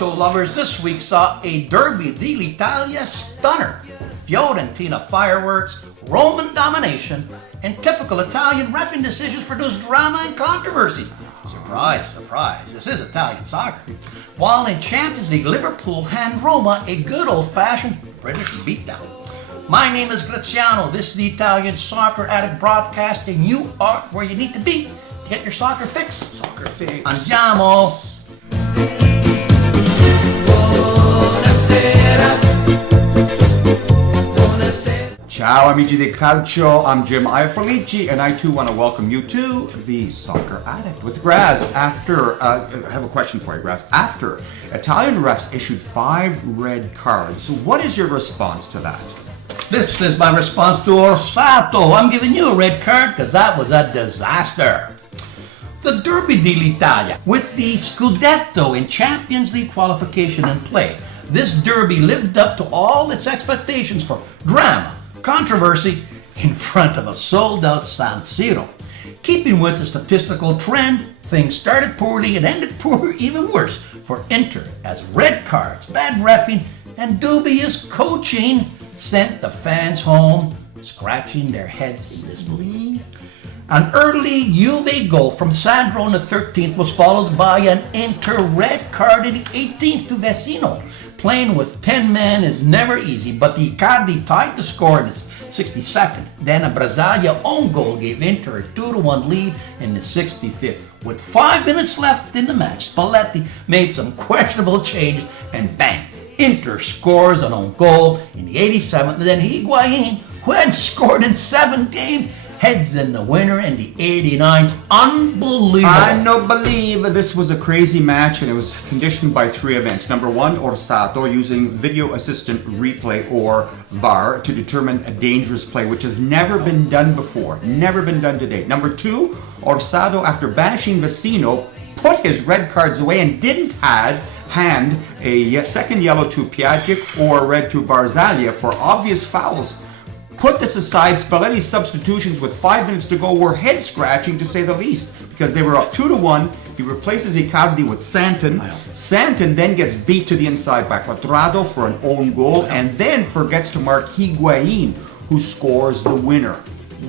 calcio lovers, this week saw a Derby d'Italia stunner. Fiorentina fireworks, Roman domination, and typical Italian reffing decisions produced drama and controversy. Surprise, surprise, this is Italian soccer. While in Champions League, Liverpool hand Roma a good old-fashioned British beatdown. My name is Graziano. This is the Italian Soccer Addict broadcast, and you are where you need to be to get your soccer fix. Soccer fix. Andiamo! Ciao amici di calcio, I'm Jim Iafolici, and I too want to welcome you to the Soccer Addict with Graz. I have a question for you, Graz. After Italian refs issued 5 red cards, what is your response to that? This is my response to Orsato. I'm giving you a red card because that was a disaster. The Derby d'Italia, with the Scudetto in Champions League qualification in play, this derby lived up to all its expectations for drama, controversy, in front of a sold-out San Siro. Keeping with the statistical trend, things started poorly and ended poor, even worse, for Inter, as red cards, bad reffing, and dubious coaching sent the fans home scratching their heads in disbelief. An early Juve goal from Sandro in the 13th was followed by an Inter red card in the 18th to Vecino. Playing with 10 men is never easy, but the Icardi tied the score in the 62nd. Then a Brazzaglia own goal gave Inter a 2-1 lead in the 65th. With 5 minutes left in the match, Spalletti made some questionable changes and bang! Inter scores an own goal in the 87th, and then Higuain, who had scored in 7 games, heads in the winner in the 89th. Unbelievable. I no believe this was a crazy match, and it was conditioned by 3 events. Number 1, Orsato using video assistant replay or VAR to determine a dangerous play, which has never been done before, never been done to date. Number 2, Orsato, after bashing Vecino, put his red cards away and didn't hand a second yellow to Piagic or a red to Barzaglia for obvious fouls. Put this aside, Spalletti's substitutions with 5 minutes to go were head-scratching to say the least, because they were up 2-1. He replaces Icardi with Santon. Santon then gets beat to the inside by Quadrado for an own goal, and then forgets to mark Higuain, who scores the winner.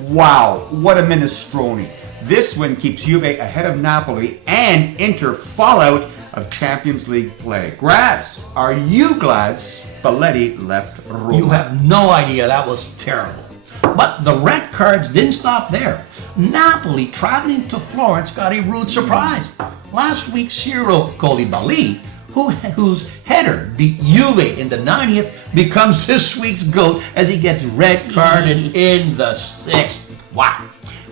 Wow, what a minestrone. This win keeps Juve ahead of Napoli and Inter fall out of Champions League play. Graz, are you glad Spalletti left Roma? You have no idea, that was terrible. But the red cards didn't stop there. Napoli, traveling to Florence, got a rude surprise. Last week, Ciro Koulibaly, whose header beat Juve in the 90th, becomes this week's GOAT as he gets red carded in the 6th. Wow.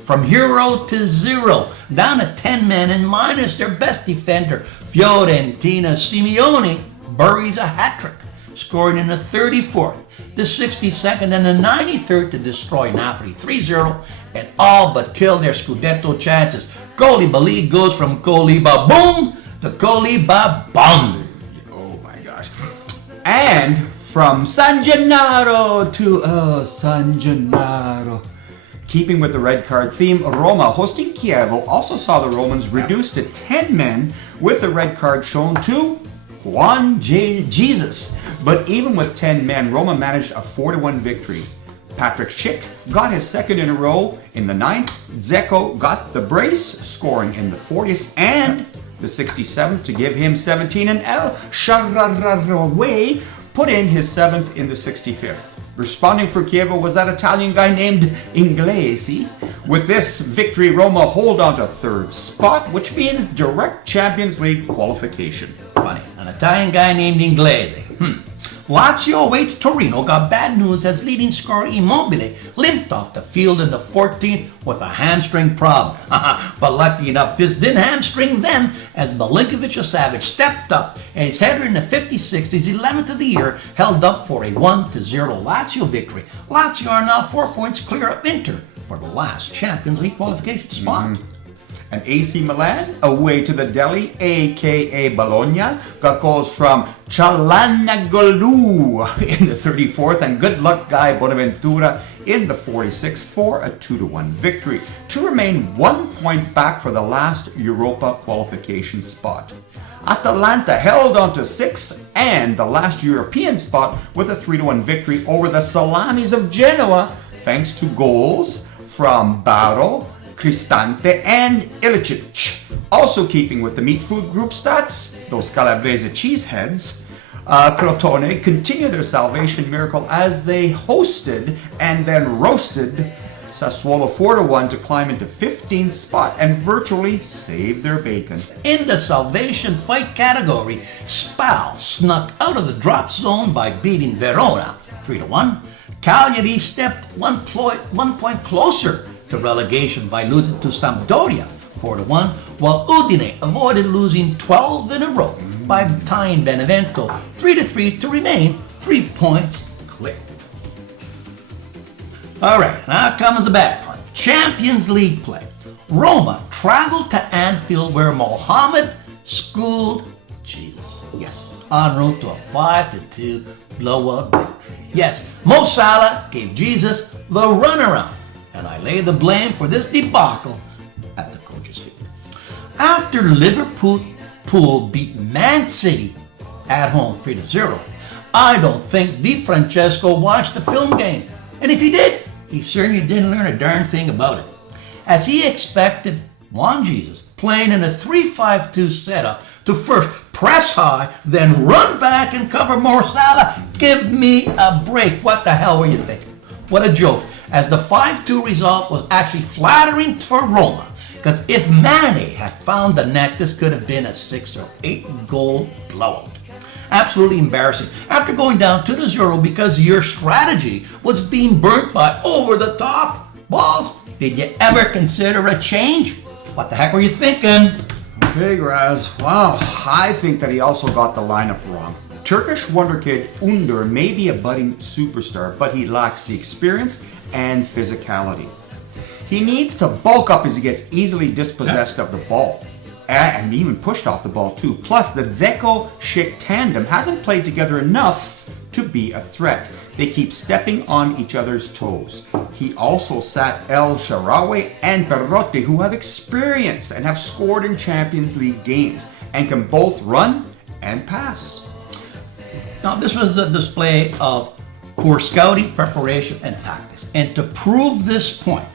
From hero to zero, down to 10 men and minus their best defender, Fiorentina Simeone buries a hat-trick, scoring in the 34th, the 62nd, and the 93rd to destroy Napoli 3-0 and all but kill their Scudetto chances. Koulibaly goes from Kouliba boom to Kouliba bum. Oh my gosh. And from San Gennaro to San Gennaro. Keeping with the red card theme, Roma, hosting Chievo, also saw the Romans reduced to 10 men with the red card shown to Juan Jesus. But even with 10 men, Roma managed a 4-1 victory. Patrick Schick got his second in a row in the 9th. Dzeko got the brace, scoring in the 40th and the 67th to give him 17, and El Shaarawy put in his 7th in the 65th. Responding for Chievo was that Italian guy named Inglesi. With this victory, Roma hold on to 3rd spot, which means direct Champions League qualification. Funny, an Italian guy named Inglesi. Lazio away to Torino got bad news as leading scorer Immobile limped off the field in the 14th with a hamstring problem. But lucky enough, this didn't hamstring them as Milinkovic-Savic stepped up and his header in the 56th, his 11th of the year, held up for a 1-0 Lazio victory. Lazio are now 4 points clear of Inter for the last Champions League qualification spot. And AC Milan, away to the Delhi, aka Bologna, got goals from Çalhanoğlu in the 34th and good luck guy Bonaventura in the 46 for a 2-1 victory to remain 1 point back for the last Europa qualification spot. Atalanta held on to 6th and the last European spot with a 3-1 victory over the Salamis of Genoa thanks to goals from Barro, Cristante and Ilicic. Also keeping with the meat food group stats, those Calabrese cheeseheads, Crotone continued their salvation miracle as they hosted and then roasted Sassuolo 4-1 to climb into 15th spot and virtually save their bacon. In the salvation fight category, Spal snuck out of the drop zone by beating Verona 3-1. Cagliari stepped 1 point closer to relegation by losing to Sampdoria 4-1, while Udine avoided losing 12 in a row by tying Benevento 3-3 to remain 3 points clear. All right, now comes the bad part. Champions League play. Roma traveled to Anfield where Mohamed schooled Jesus. Yes, en route to a 5-2 blowout victory. Yes, Mo Salah gave Jesus the runaround, and I lay the blame for this debacle at the coach's feet. After Liverpool beat Man City at home 3-0, I don't think Di Francesco watched the film game. And if he did, he certainly didn't learn a darn thing about it. As he expected Juan Jesus playing in a 3-5-2 setup to first press high, then run back and cover more Salah. Give me a break. What the hell were you thinking? What a joke. As the 5-2 result was actually flattering for Roma. Because if Mane had found the net, this could have been a 6 or 8 goal blowout. Absolutely embarrassing. After going down 2-0 because your strategy was being burnt by over-the-top balls, did you ever consider a change? What the heck were you thinking? Okay, Graz. Wow, I think that he also got the lineup wrong. Turkish wonder kid Under may be a budding superstar, but he lacks the experience and physicality. He needs to bulk up as he gets easily dispossessed of the ball. And even pushed off the ball too. Plus, the Dzeko-Schick tandem hasn't played together enough to be a threat. They keep stepping on each other's toes. He also sat El Shaarawy and Perotti, who have experience and have scored in Champions League games and can both run and pass. Now, this was a display of poor scouting, preparation, and tactics. And to prove this point,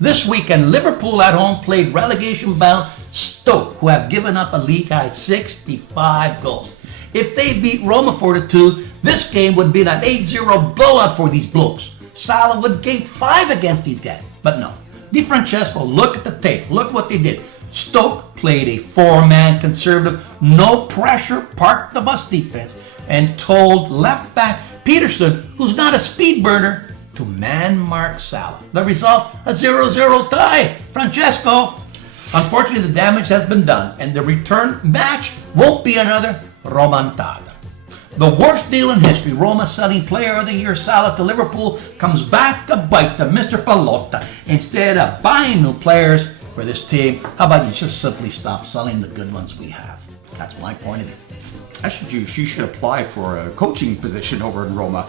this weekend, Liverpool at home played relegation-bound Stoke, who have given up a league-high 65 goals. If they beat Roma 4-2, this game would be an 8-0 blowout for these blokes. Salah would gate 5 against these guys. But no. Di Francesco, look at the tape. Look what they did. Stoke played a 4-man conservative, no pressure, park the bus defense, and told left-back Peterson, who's not a speed burner, to man-mark Salah. The result, a 0-0 tie. Francesco. Unfortunately, the damage has been done, and the return match won't be another remontada. The worst deal in history, Roma selling Player of the Year Salah to Liverpool, comes back to bite the Mr. Pallotta. Instead of buying new players for this team, how about you just simply stop selling the good ones we have? That's my point of view. Actually, you should apply for a coaching position over in Roma.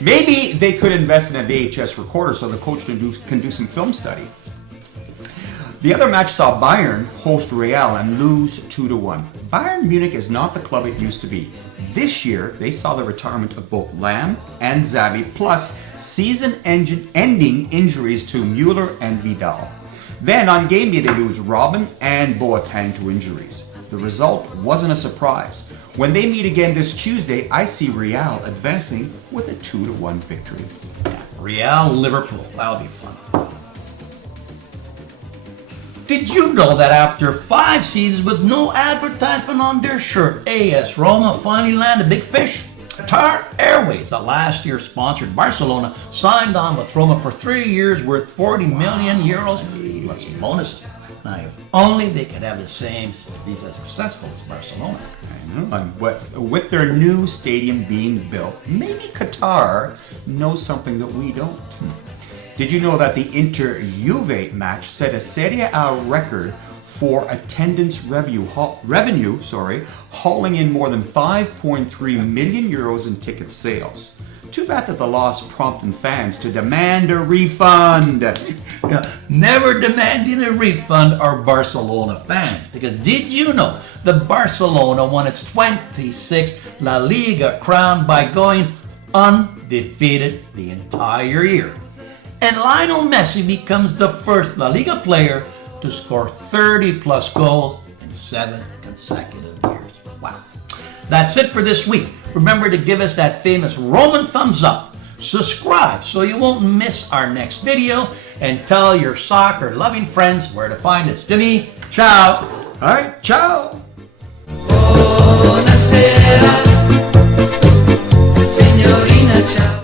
Maybe they could invest in a VHS recorder so the coach can do some film study. The other match saw Bayern host Real and lose 2-1. Bayern Munich is not the club it used to be. This year, they saw the retirement of both Lam and Xavi, plus season-ending injuries to Müller and Vidal. Then on game day, they lose Robben and Boateng to injuries. The result wasn't a surprise. When they meet again this Tuesday, I see Real advancing with a 2-1 victory. Real Liverpool, that'll be fun. Did you know that after 5 seasons with no advertisement on their shirt, AS Roma finally landed a big fish? Qatar Airways, that last year sponsored Barcelona, signed on with Roma for 3 years worth 40 million euros plus bonuses. Now, if only they could have the same be as successful as Barcelona. And with their new stadium being built, maybe Qatar knows something that we don't. Did you know that the Inter-Juve match set a Serie A record for attendance revenue, hauling in more than 5.3 million euros in ticket sales? Too bad that the loss prompted fans to demand a refund. Never demanding a refund are Barcelona fans. Because did you know that Barcelona won its 26th La Liga crown by going undefeated the entire year? And Lionel Messi becomes the first La Liga player to score 30 plus goals in 7 consecutive years. Wow. That's it for this week. Remember to give us that famous Roman thumbs up. Subscribe so you won't miss our next video. And tell your soccer loving friends where to find us. Jimmy, ciao. All right, ciao. Buonasera.